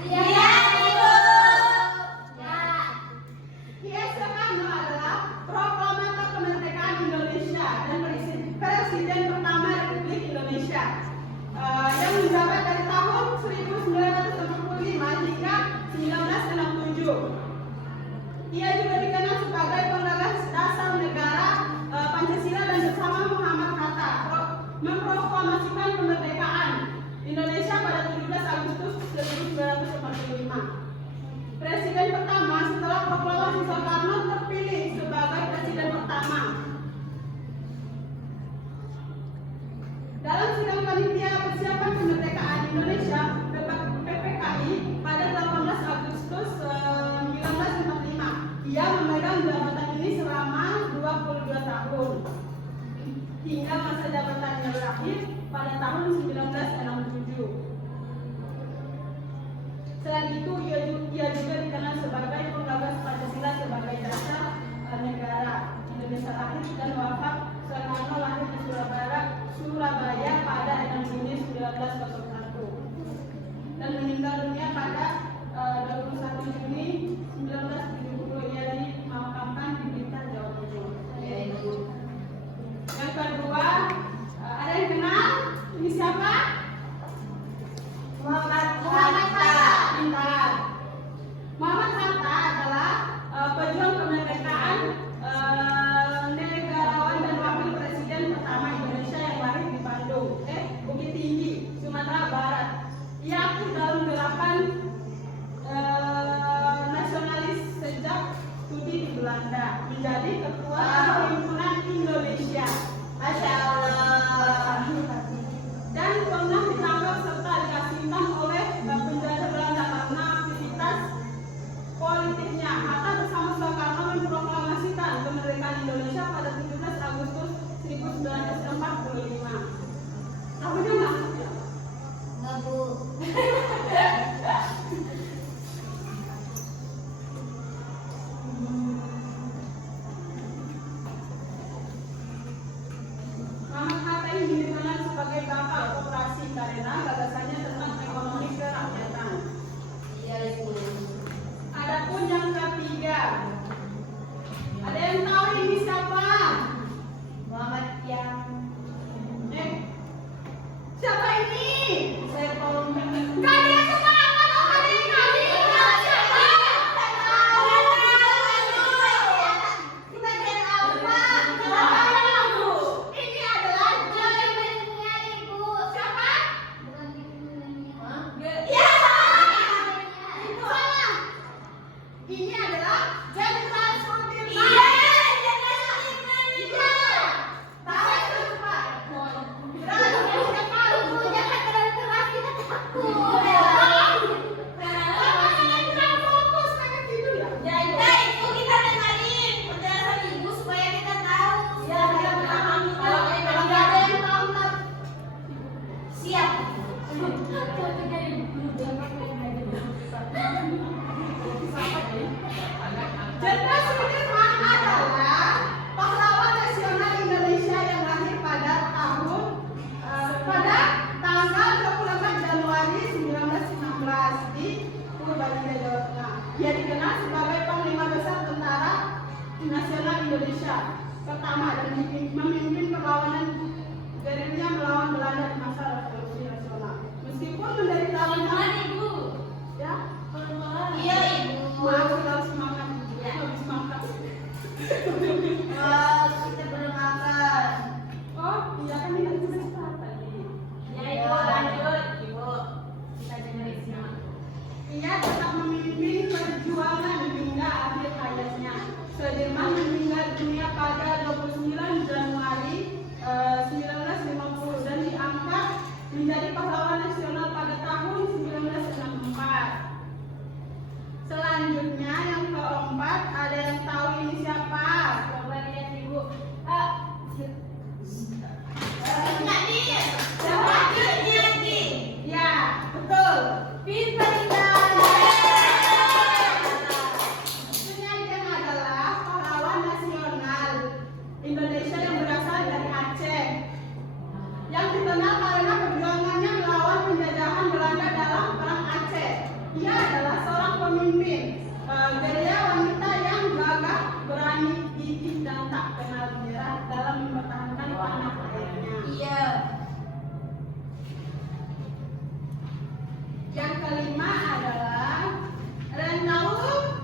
Iya, Ibu. Ya. Dia Soekarno adalah proklamator kemerdekaan Indonesia dan presiden pertama Republik Indonesia yang menjabat dari tahun 1945 hingga 1967. Ia juga dikenal sebagai penggagas dasar negara Pancasila dan bersama Muhammad Hatta memproklamasikan kemerdekaan Indonesia pada 17 Agustus 1945. Presiden pertama setelah proklamasi Soekarno terpilih sebagai presiden pertama. Dalam sidang panitia persiapan kemerdekaan Indonesia PPKI pada 18 Agustus 1945, ia memegang jabatan ini selama 22 tahun hingga masa jabatannya berakhir pada tahun 1967. Selain itu, ia juga dikenal sebagai penggagas Pancasila sebagai dasar negara Indonesia. Lahir dan wafat Soekarno lahir di Surabaya pada 6 Juni 1901 dan meninggal dunia pada 21 Juni 1970. Ia dimakamkan di Blitar, Jawa Timur. Yang kedua, ada yang kenal? Ini siapa? Muhammad Hatta. Muhammad Hatta adalah pejuang kemerdekaan, negarawan dan wakil presiden pertama Indonesia yang lahir di Bandung, Bukit Tinggi, Sumatera Barat. Ia aktif dalam gerakan nasionalis sejak studi di Belanda, menjadi ketua Himpunan Indonesia. Masya Allah. Dan pernah ditangkap serta diasingkan oleh penjajah Belanda karena aktivitas politiknya. Hatta bersama Soekarno memproklamasikan kemerdekaan Indonesia pada 17 Agustus 1945. Tahunnya masuk ya? Enggak, Bu. Muhammad Hatta ini dikenal sebagai bapak koperasi karena gagasannya tentang ekonomi kerakyatan. Iya, Ibu. Adapun yang ketiga, ada yang tahu ini siapa? Muhammad yang Siapa ini? saya tolong Kalian semua apa tahu ada yang tahu? Siapa? kita jadi apa? Ini adalah Temennya Ibu. siapa? Bukan temennya. Ya. Iya. Salah. Ini adalah Jenderal Sudirman. Iya, Jenderal Sudirman. Iya. Tahu itu Pak? Jenderal siapa? Ibu jangan terlalu keras, kita takut. Jangan fokus kayak gitu ya. Nah, Ibu kita dengerin penjelasan Ibu supaya kita tahu. Ya, kita pahami. Kalau nggak ada yang tahu ntar. Siap. Jenderal Sudirman adalah pahlawan nasional Indonesia yang lahir pada tanggal 24 Januari 1916 di Purbalingga, Jawa Tengah. Ia dikenal sebagai Panglima Besar Tentara Nasional Indonesia pertama dan memimpin perlawanan gerilya melawan Belanda di masa Revolusi Nasional. Meskipun menderita Perumahan Ibu. ya, Iya, Ibu. maaf kita harus semangat. Habis makan. Wah, kita belum makan. Oh, iya kan ini sudah start tadi. Ya, Ibu lanjut. Ibu, kita dengerin semua. Ia tetap memimpin perjuangan hingga akhir hayatnya. Sudirman meninggal dunia pada 29 Januari 1950 dan diangkat menjadi pahlawan nasional pada tahun 1960. Geria wanita yang gagah, berani, gigih, dan tak kenal menyerah dalam mempertahankan tanah airnya. Iya. Yang kelima adalah Rentaul.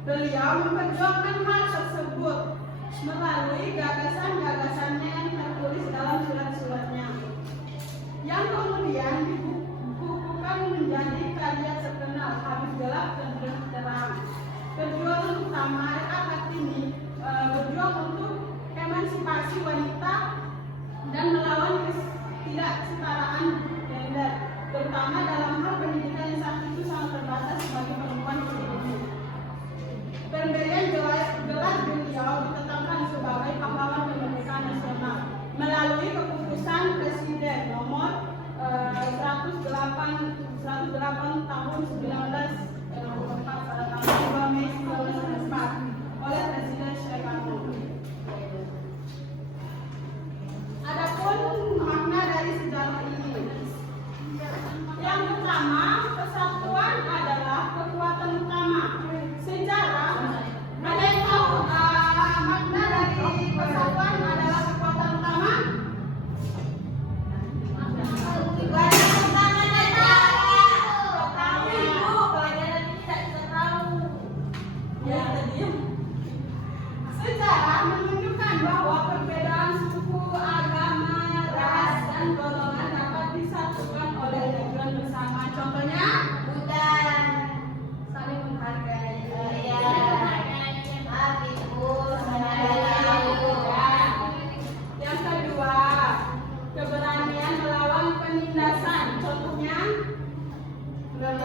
Beliau memperjuangkan hal tersebut melalui gagasan-gagasannya yang tertulis dalam surat-suratnya, yang kemudian dibukukan menjadi karya terkenal Habis Gelap dan Terang. Perjuangan utama Kartini berjuang untuk emansipasi wanita dan melawan ketidaksetaraan gender, terutama dalam hal pendidikan yang saat itu sangat terbatas bagi perempuan pribumi. Pemberian gelar beliau ditetapkan sebagai pahlawan kemerdekaan nasional melalui keputusan Presiden nomor 108 tahun 1964 pada tanggal 2 Mei 1994 oleh Presiden Soekarno. Adapun makna dari sejarah ini, yang pertama, persatuan adalah kekuatan utama. Sejarah, ada yang tahu makna dari persatuan adalah kekuatan utama? Sejarah menunjukkan bahwa perbedaan suku, agama, ras, dan golongan dapat disatukan oleh tujuan bersama. Contohnya, saling menghargai. Yang kedua, keberanian melawan penindasan. Contohnya, yang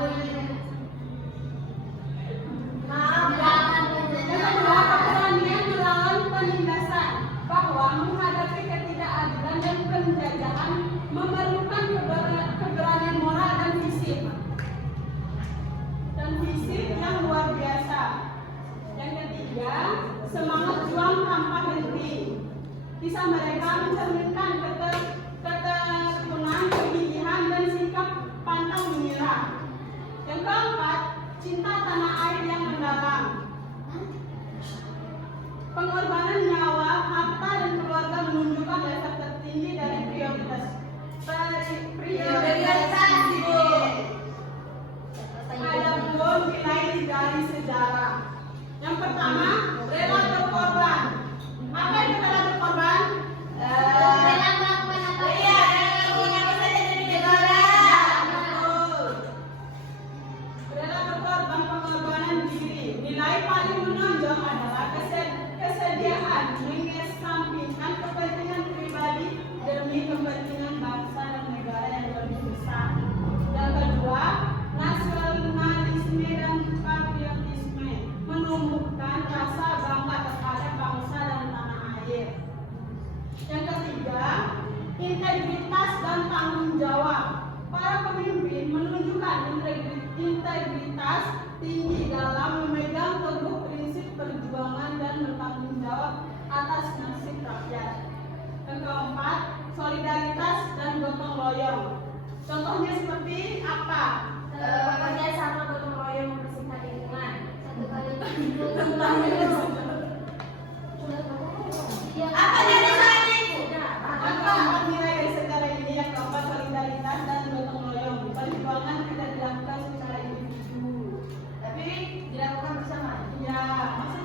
kedua, keberanian melawan penindasan, bahwa menghadapi ketidakadilan dan penjajahan memerlukan keberanian moral dan fisik yang luar biasa. Yang ketiga, semangat juang tanpa henti. Kisah mereka mencerminkan ketekunan, kegigihan, dan sikap pantang menyerah. Yang keempat, cinta tanah air yang mendalam. Pengorbanan nyawa, harta, dan keluarga menunjukkan level tertinggi dari prioritas Adapun nilai dari sejarah. Yang pertama, rela berkorban. Apa itu rela berkorban? Rela berkorban, pengorbanan diri. Nilai paling menonjol adalah kesediaan mengesampingkan kepentingan pribadi demi kepentingan bangsa dan negara yang lebih besar. Yang kedua, nasionalisme dan patriotisme, menumbuhkan rasa bangga terhadap bangsa dan tanah air. Yang ketiga, integritas dan tanggung jawab. Para pemimpin menunjukkan integritas tinggi dalam memegang teguh prinsip perjuangan dan bertanggung jawab atas nasib rakyat. Yang keempat, solidaritas dan gotong royong. Contohnya seperti apa? Bekerja sama gotong royong membersihkan lingkungan. Apa dari soalnya itu? Apa nilai dari sejarah ini? Yang keempat, solidaritas dan gotong royong. Perjuangan tidak dilakukan secara individu, tapi Dilakukan bersama. ya masa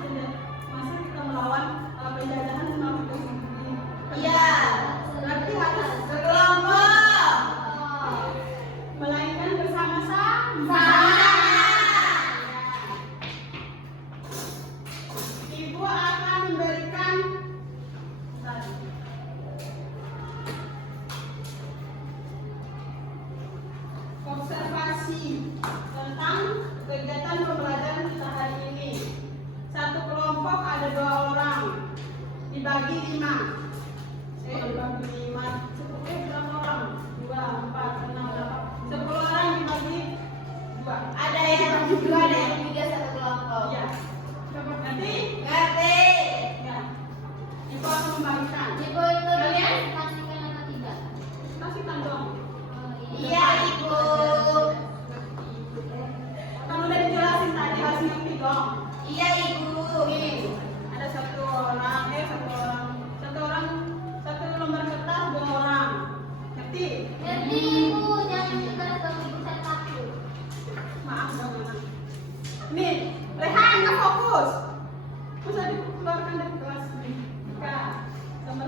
kita melawan dibagi 5. Dibagi 5. Berapa orang? 2, 4, 6, 8. 10 orang dibagi 2. Ada yang 2, ada yang 3 satu kelompok. Iya. Nanti Ngerti? ya. Ibu akan membagikan. Ibu itu Kalian? pastikan atau tidak? Kasihkan dong. Iya, Ibu. Kan udah dijelasin tadi harus ngerti dong. Iya, Ibu. Nih, ada satu lembar kertas 2 orang. Ngerti? Jadi ibu jangan keras kalau ibu saya takut. Maaf dong, Mama. Nih, Rehan nggak fokus. Masa dikeluarkan dari kelas nih. Kak, sama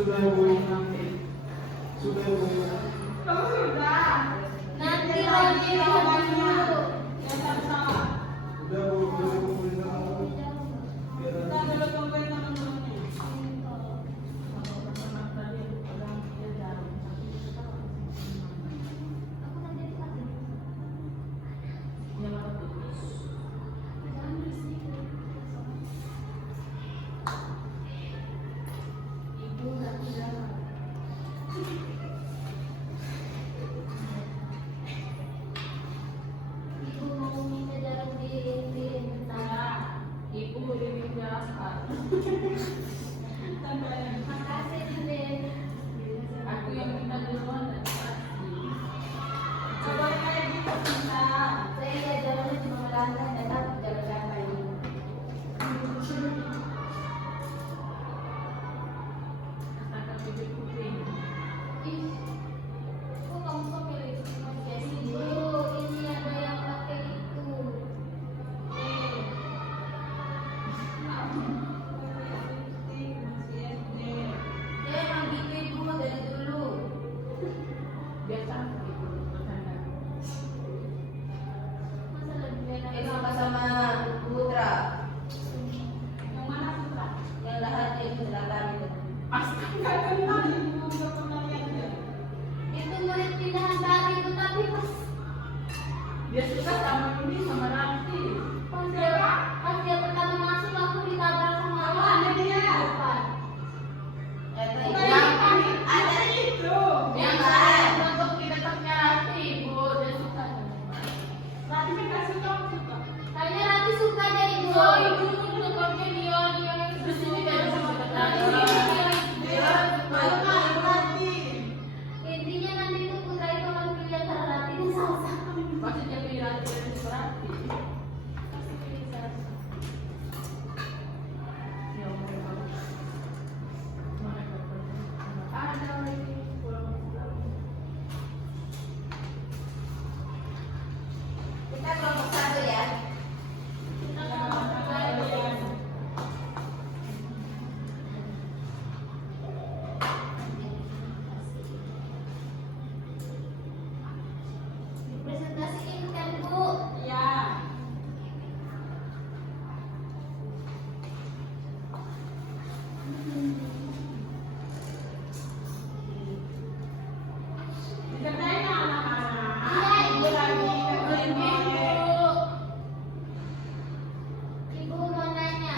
Sudah Bu. Sudah Bu. Kamu sudah. Nanti Lagi lagi jawabannya. dulu. Yang salah. Sudah Bu. Sudah kumpulin sama Bu. Biar Kita nanti. dulu tungguin teman-temannya. Aku tadi tadi. Jangan berisik. Ibu nggak bilang. Ibu mau minta jarum di bentar. Ibu ini biasa. Makasih Din. Aku yang minta duluan dan kasih. Coba kayak gitu kita. Saya lihat jarumnya cuma melangkah dan aku jalan lagi. Asalkan bibir kuping. Ih, kok kamu kok pilih itu cuma jadi dulu? Ini ada yang pakai itu. Ya emang gitu ibu dari dulu. Biasa ibu bercanda. Masa lebih enak? Ini sama sama Putra Yang mana kita? yang lahat yang selatan itu. Astaga, kenal ibu nggak pernah lihat dia. Itu murid pindahan baru itu tapi Dia suka sama ini sama Ranti. pas dia pertama masuk langsung ditabrak sama Oh, ada dia. depan. Bukan Yang yang ada itu. yang lain. Untuk di dekatnya Ranti, ibu. Dia suka. Ranti kan nggak suka, aku suka. Kayaknya Rati suka deh ibu. Oh, ibu dekatnya dia yang di sini kan sama Intinya nanti tuh Putra itu akan pilih antara Rati dan Salsa. Pasti dia pilih Ranti dan Ranti. Pasti pilih Salsa. Ya Allah. Ada lagi pulang-pulang. Kita kelompok satu ya. Kita mau mulai. Presentasiin kan Bu. Ya. Dikerjain ya, anak-anak. Iya, Ibu lagi kerjain Ibu. proyek. Ibu mau nanya.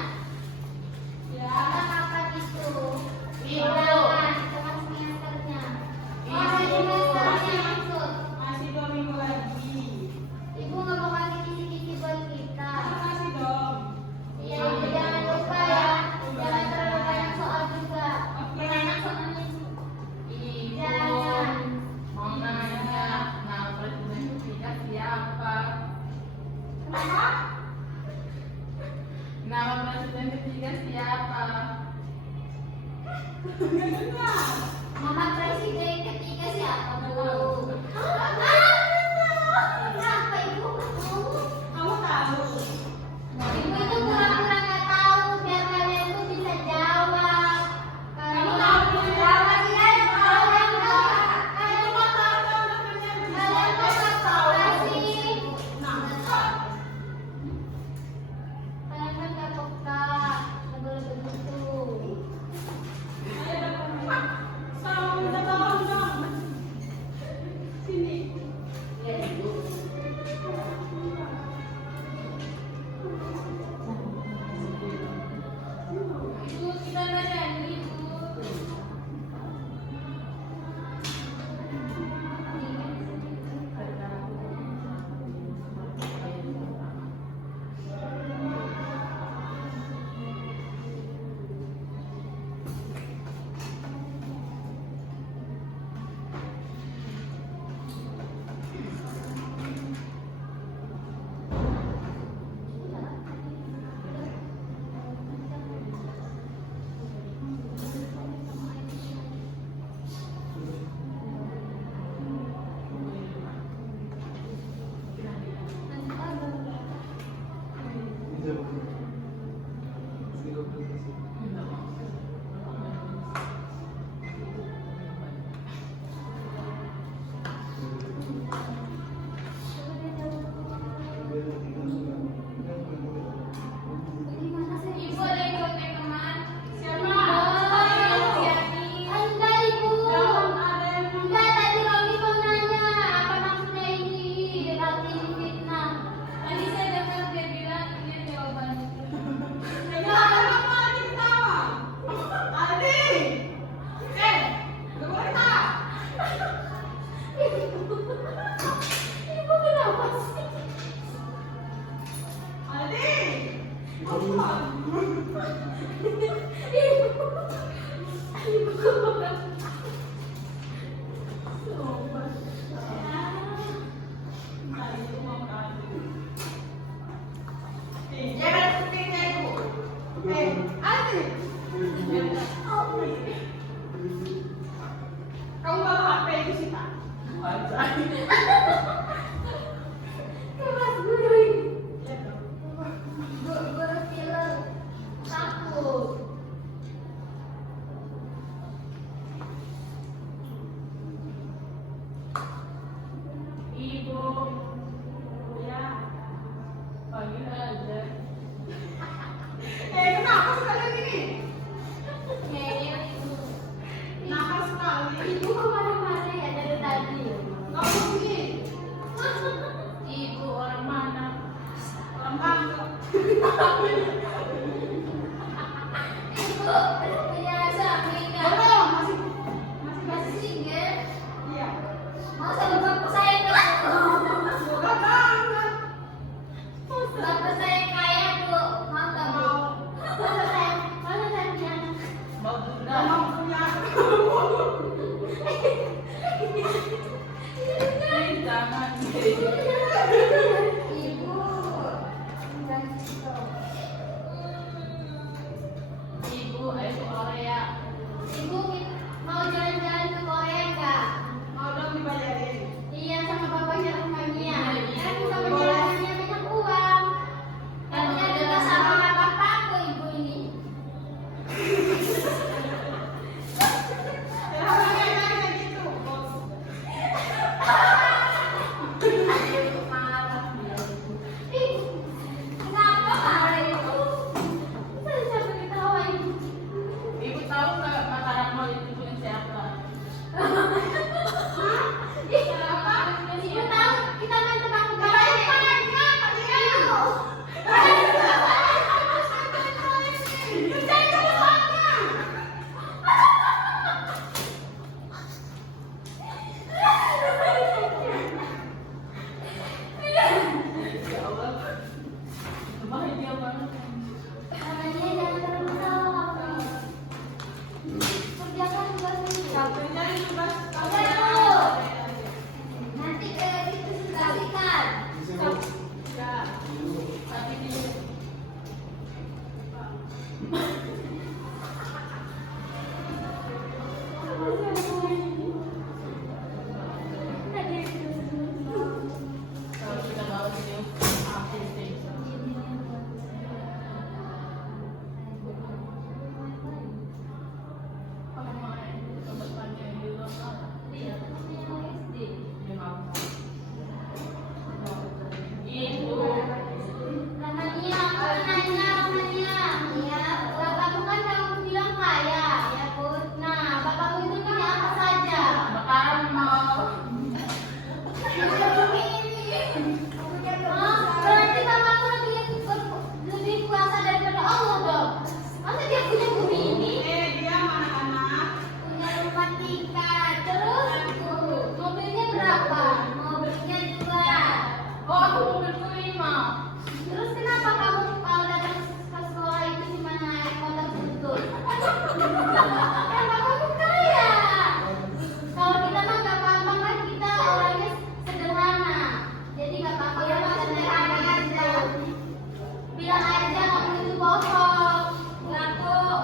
Ya. Apa kapan itu? Ibu. Ulangan dengan semesternya. Ibu. Oh, semesternya maksud. Masih 2 minggu lagi. Ibu nggak mau kasih kisi-kisi buat kita. Makasih dong. Iya, Ibu jangan lupa ya. Jangan terlalu banyak soal juga. Oke. Banyak soalnya. Ibu Jangan. mau nanya, nama presiden ketiga siapa? Kenapa? Nama presiden ketiga siapa? Mama presiden ketiga siapa Bu? Siapa Ibu? Kamu tahu? Ibu itu pura-pura nggak tahu biar kalian tuh bisa jawab. Kamu tahu ya? Jawab ya, kalian tuh kalian tuh apa sih? Kalian kan nggak peka, nggak boleh begitu. Ayo dong. Sama minta tolong dong. Sini. Ibu punya suami nggak? Belum, masih Masih single? iya. Masa bapak saya nggak? Suka banget. Bapak saya kaya bu, mau nggak bu? Masa saya punya anak? Mau punya. Jangan. Ibu, Ibu, ayo ke Korea. ibu mau jalan-jalan ke Korea nggak? Mau dong dibayarin. Iya sama bapaknya rumahnya. Kan bapaknya Boleh. rumahnya banyak uang. Katanya juga sama bapakku ibu ini. Kayak gitu. Marah dia. Ih, kenapa marah ibu? Saya sampai ketawa ibu. Ibu tahu nggak Mataram Mall itu punya siapa? Ih, kenapa? Ibu tahu kita main tebak-tebakan ya? Ibu. Saya keluarnya. Ya Allah. Bahagia banget. Namanya jangan terlalu ketawa. Kerjakan tugas ini. Satunya itu bas. Nanti kayak gitu sekalikan. Ya. Tapi dia kalau kita bawa video apa sih? Ibu, Namanya aku nanya namanya. Iya. Bapakmu kan kamu bilang kaya. Ya pun. Nah, bapakmu itu punya apa saja? Mataram Mall. Berarti bapakmu lebih kuasa daripada Allah dong. Masa dia punya bumi ini? Dia anak-anak. Punya rumah 3. Terus mobilnya berapa? Mobilnya 2. Oh, aku mau beli 5. Terus kenapa kamu kalau datang ke sekolah itu cuma naik motor butut? Kan bapakmu kaya. Kalau kita mah nggak apa-apa kan kita orangnya sederhana. Jadi nggak apa-apa ya sederhana aja. Bilang aja kamu itu bohong. Nggak kok.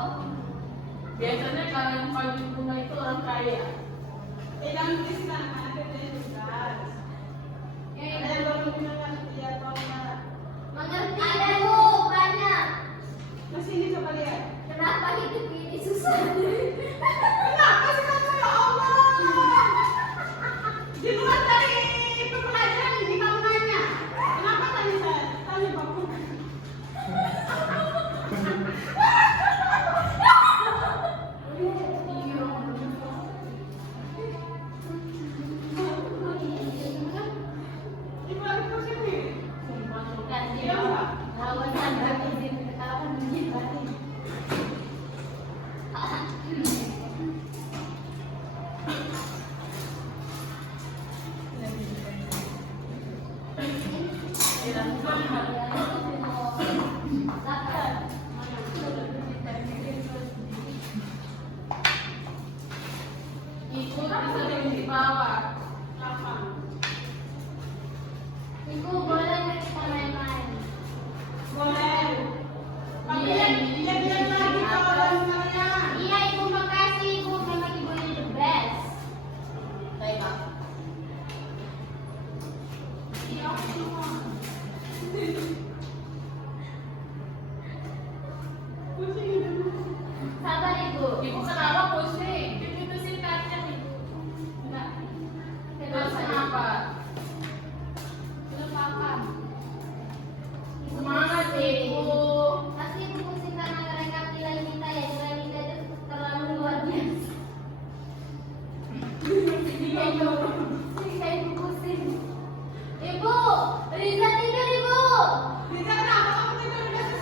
Biasanya kalau yang paling bunga itu orang kaya. Jangan tulis anak-anak kerjanya tugas. Ada yang baru bilang dia tahu nggak? Mengerti ada bu banyak. Nah sini coba lihat. Kenapa hidup ini susah? Kenapa sih kamu ya Allah? Di luar dari pembelajaran ini kamu nanya. Kenapa tanya saya? Tanya bapak. Ibu lagi posisi. Kan dia lawan tanda izin ketawa menjadi. Ibu bisa duduk di bawah. Ibu boleh nggak kita main-main? Boleh. Tapi lihat lagi kalau dalam kalian. Iya ibu makasih ibu, memang ibu ini the best. Baik, Pak. Iya, semua. Pusing itu. Sabar ibu. Ibu kenapa pusing? Ibu sih kaca ibu. Enggak. Terus kenapa? Belum paham. Semangat ibu. Pasti ibu pusing karena mereka nilai kita ya, nilai kita itu terlalu luar biasa. Iya ibu. Sehingga ibu pusing. Ibu, Riza tidur ibu. Bisa kenapa kamu tidur di kasur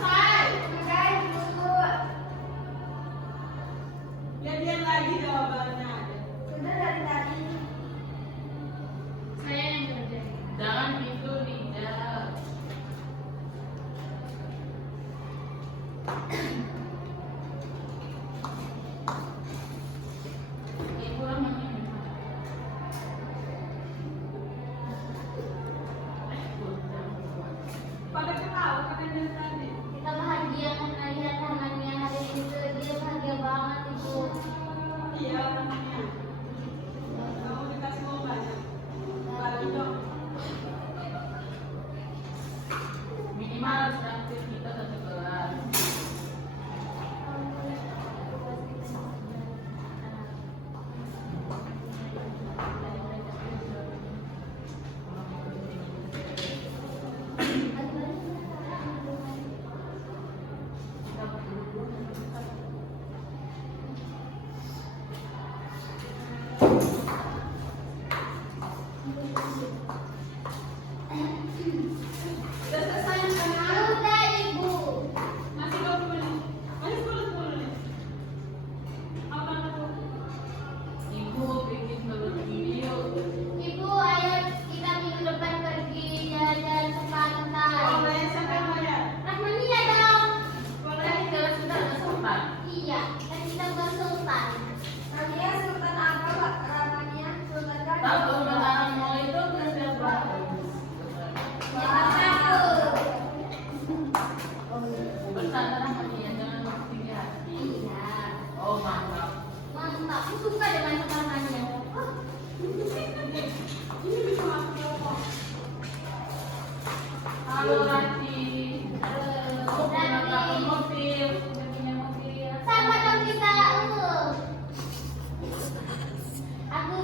dari tadi. Kita bahagia karena lihat tangannya hari itu. Dia bahagia banget ibu. Iya, namanya. Kamu dikasih uang banyak. Balik dong. Minimal traktir kita 1 gelas. Sudah selesai makan? Sudah ibu. Masih 20 menit. Masih 10 menit. Apa aku? Ibu bikin dulu video. Ibu, ayo kita minggu depan pergi jalan-jalan ke pantai. Oh, bayar siapa yang bayar? Rahmania dong. Kan jelas sudah ada sempat. Iya, kan kita bukan sultan. Ramia Sultan apa, Pak? Ramania Sultan kan? Tahu bentaran mall itu kan siapa? Bersandar sama dia, jangan tinggi hati. Iya. Oh mantap. Mantap, aku suka dengan makanannya. Ini bisa masuk apa? Halo Rati. Kamu punya Rati. mobil? Udah punya mobil? Sama dong kita. Aku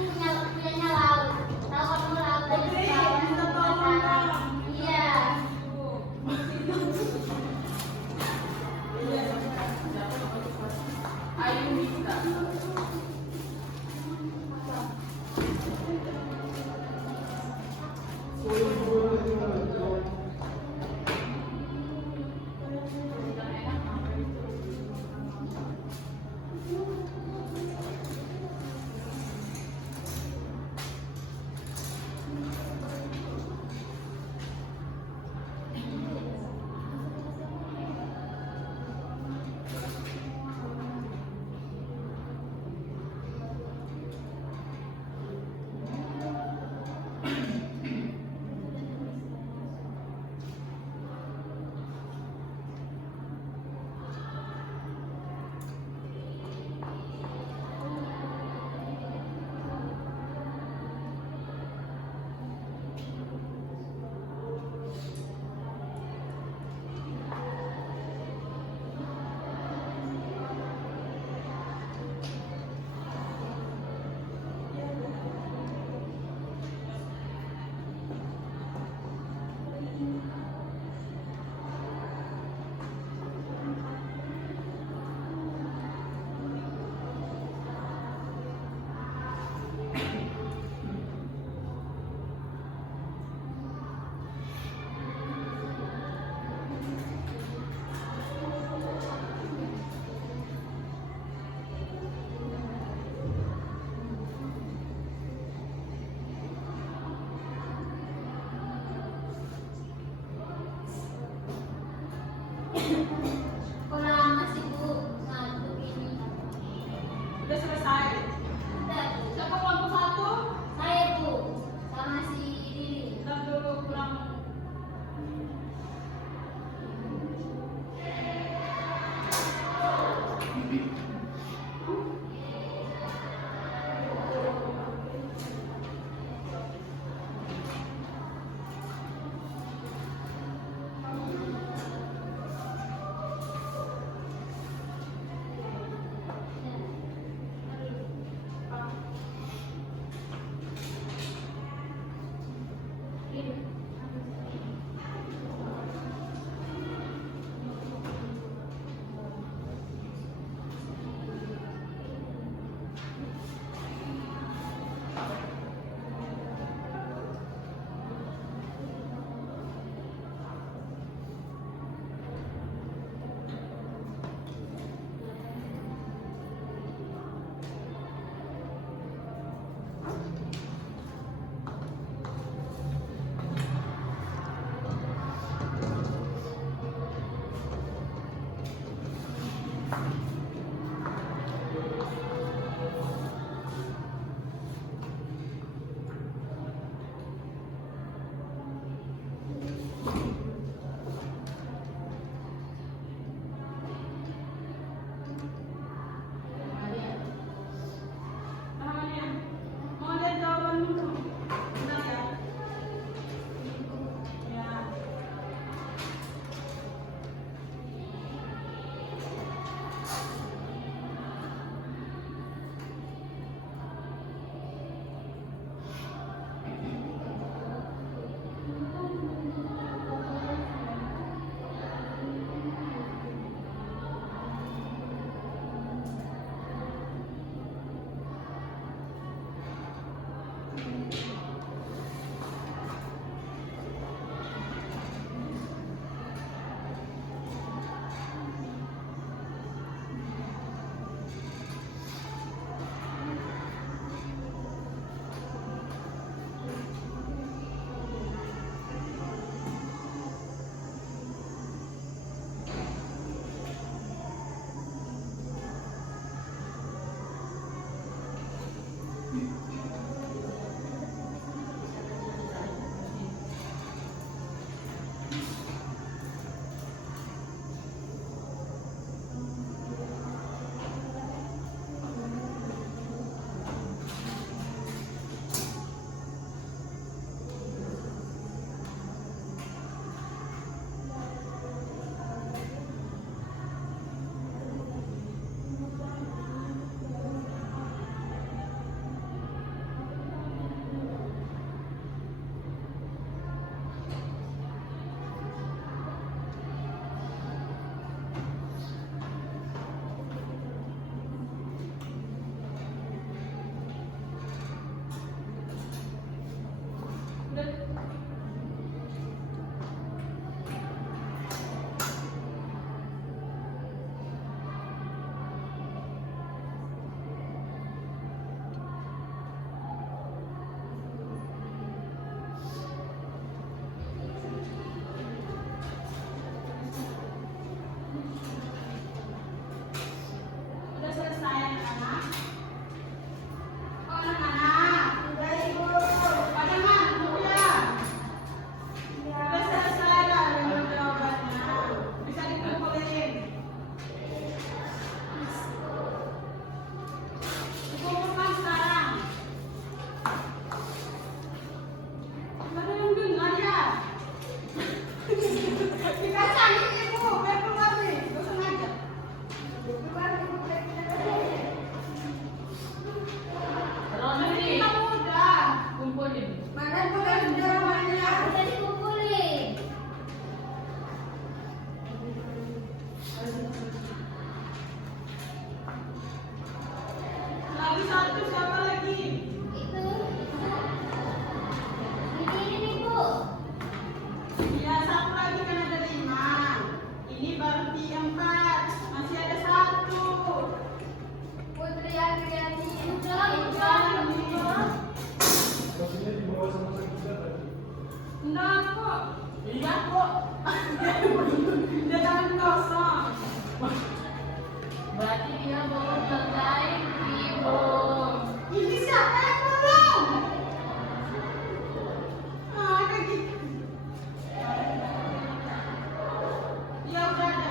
punyanya laut. Tahu kamu laut dari Oke, bawah. minta tolong dong. Iya. Ayo bisa. Boleh, boleh, boleh. Iya kok. Dia tangan kosong. Berarti dia belum selesai, Ibu. Ini siapa yang ngomong? Ah, kayak gitu. Ya udah ada.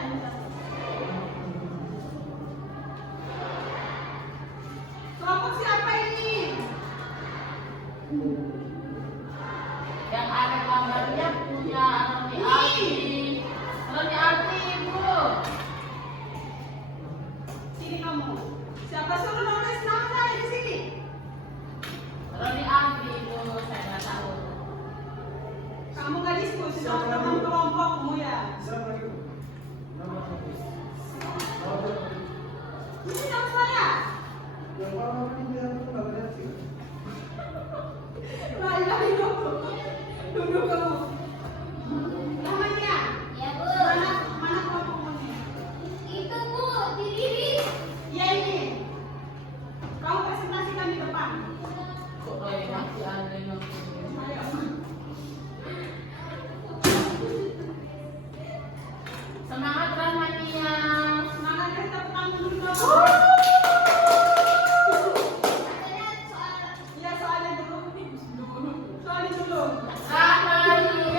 Kelompok siapa ini? Yang ada gambarnya punya Roni Arti. Roni Arti, Ibu. Sini kamu. Siapa suruh nulis nama saya di sini? Roni Arti, Ibu. Saya nggak tahu. Kamu gak diskusi sama teman kelompokmu ya? Siapa itu? Nama siapa? Ini nama saya. Yang mana ini yang itu nggak lihat sih? La ilaha illallah. Duduk kamu. Namanya? Ya Bu. Mana kelompokmu nih? Itu Bu, diri. Ya ini. Kamu presentasikan di depan. Kok Roy masih ada yang Ayo. semangat Rahmania. Semangat ya, tepuk tangan dulu dong. Katanya soal Ya soalnya dulu. Soalnya dulu. Rahmania.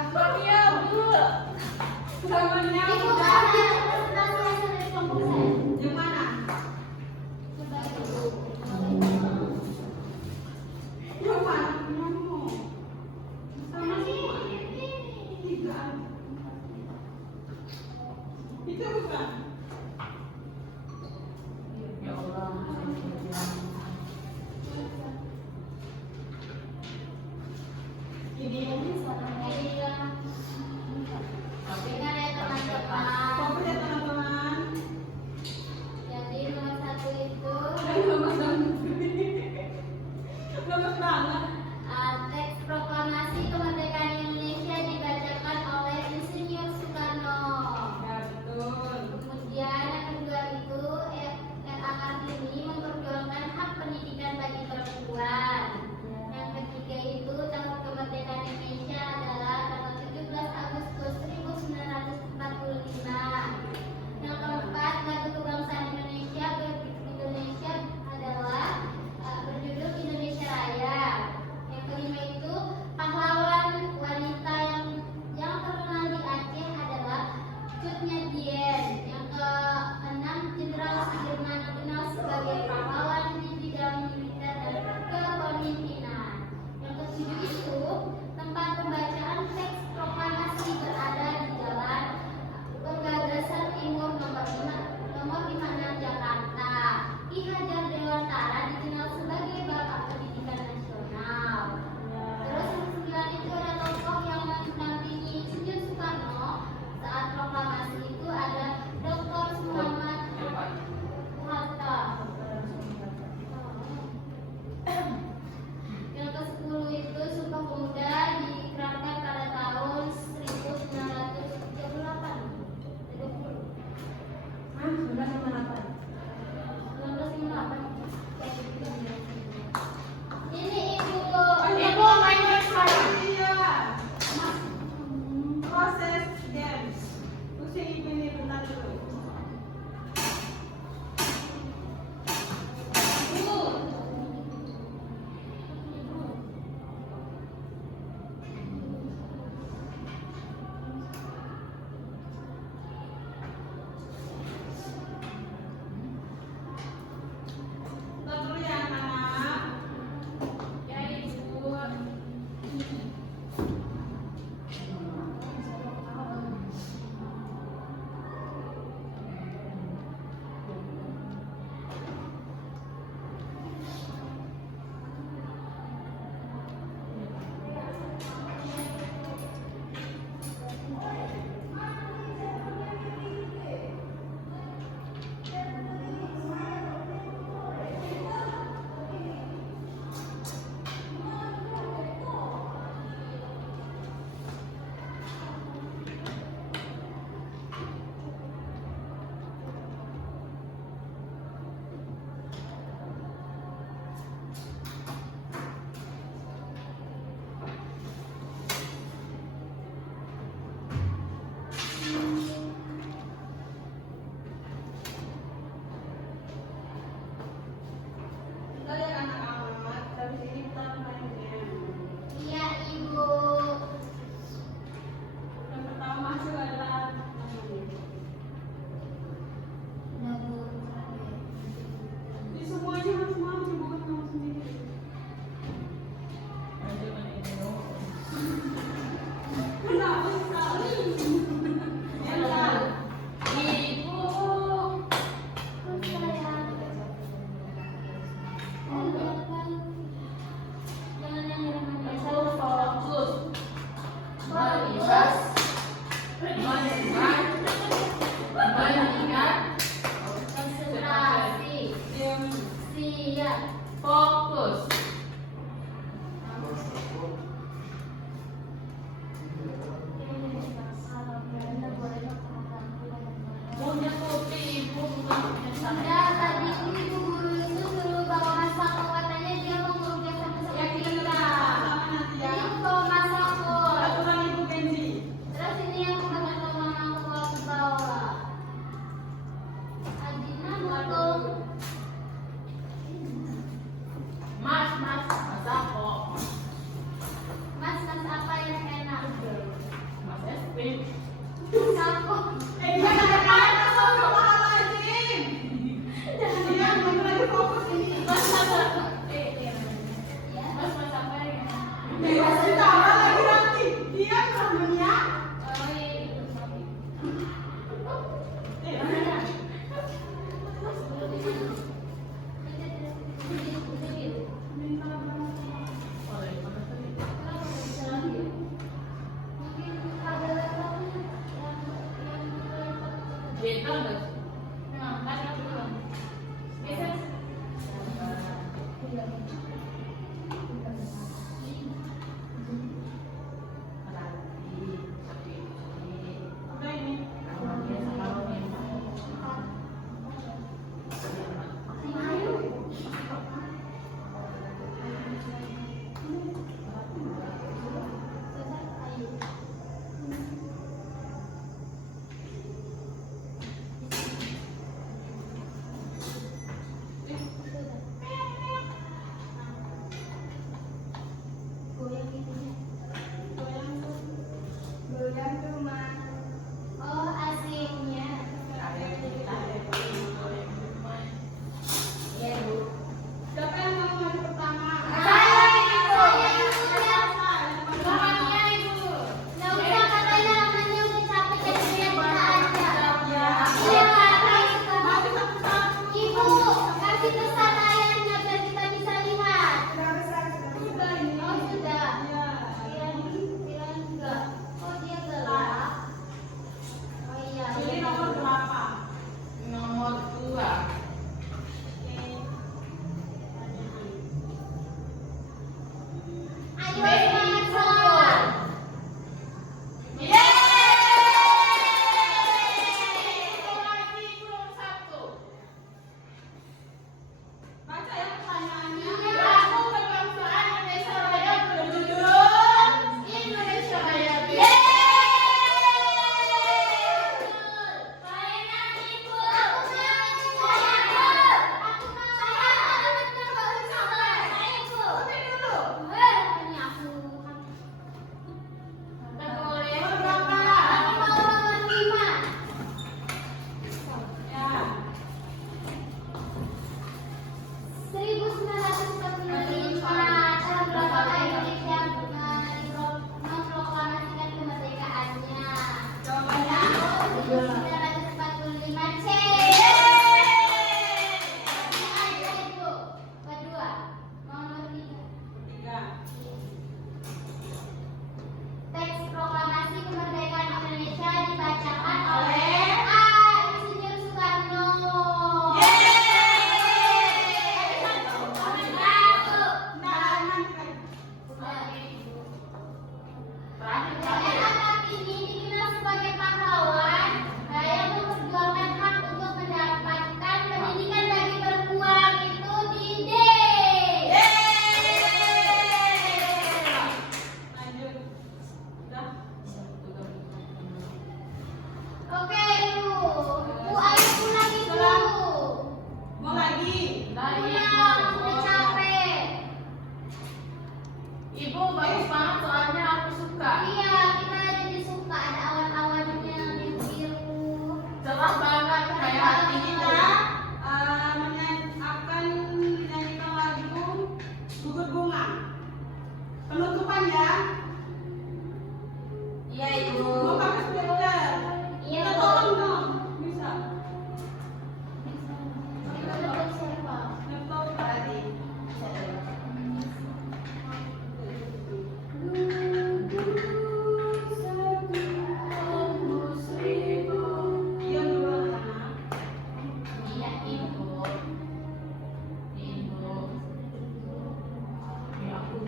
Iya, Bu. Zamannya Ibu udah. ada presentasi hasil dari kelompok saya. Yang mana? Coba ibu. Yang mana? Punya kamu. Sama semua. Tiga. Itu bukan. Ya Allah. Ini Iya. Dengar ya teman-teman. fokus ya teman-teman. Jadi nomor 1 itu Lemes banget. teks proklamasi kemerdekaan Indonesia dibacakan oleh Insinyur Soekarno. Ya betul. Kemudian yang kedua itu RA Kartini memperjuangkan hak pendidikan bagi perempuan. Yang ketiga itu tanggal kemerdekaan Indonesia adalah tanggal bagus banget soalnya aku suka. Iya, kita jadi suka ada awan-awannya biru. Cerah banget kayak hati Kita akan menyanyikan lagu Gugur Bunga. Penutupan ya. Iya ibu. Mau pakai speaker? Iya, Kita tolong dong. Bisa. Kita dapat siapa? Laptop tadi. Diam dulu anak. Iya ibu. Ibu. Ya aku.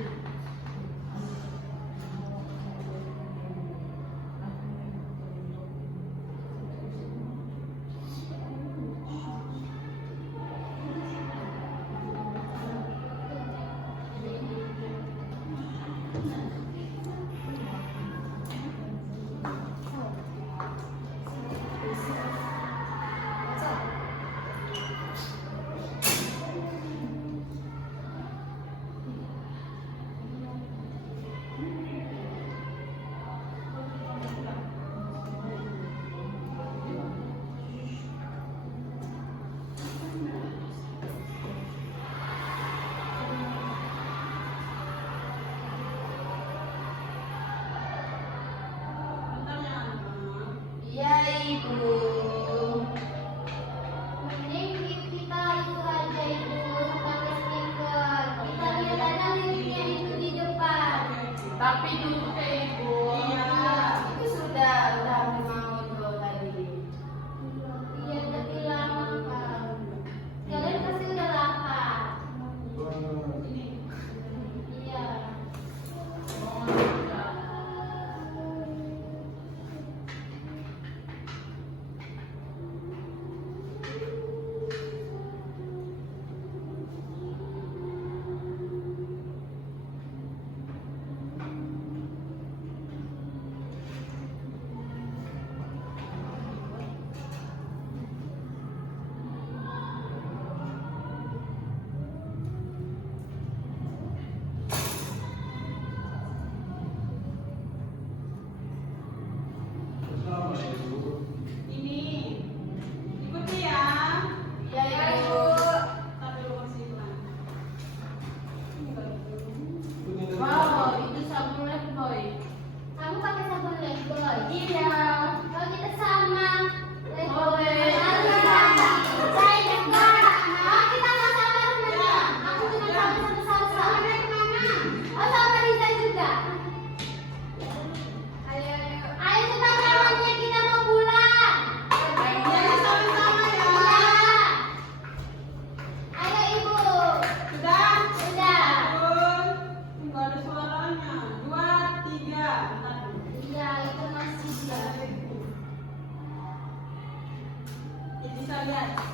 Bentar ya anak. Iya ibu. Mending kita itu aja itu pakai stiker. Kita lihat aja liriknya itu di depan. Tapi dulu ke ibu. Iya. Itu sudah hampir mau itu tadi. Iya, tapi lama kan. Kalian pasti udah lapar. Iya. Oh, sudah. Ini. Ikuti ya. Iya ibu. Tapi lu kasih iklan. Wow, itu sabun Lifebuoy. Kamu pakai sabun Lifebuoy? Iya. Kalau kita sama Boleh. Saya juga. Oh, kita nggak sama rumahnya. Aku cuma sama satu salsa. Oh, sama Risa juga. Ayo ayo. Ayo cepat namanya, kita mau pulang. Ya, sama-sama ya. Iya. Ayo ibu. Sudah? Sudah. Turun. Nggak ada suaranya. 2, 3. Bentar. Iya, itu masih dia. Jadi bisa lihat.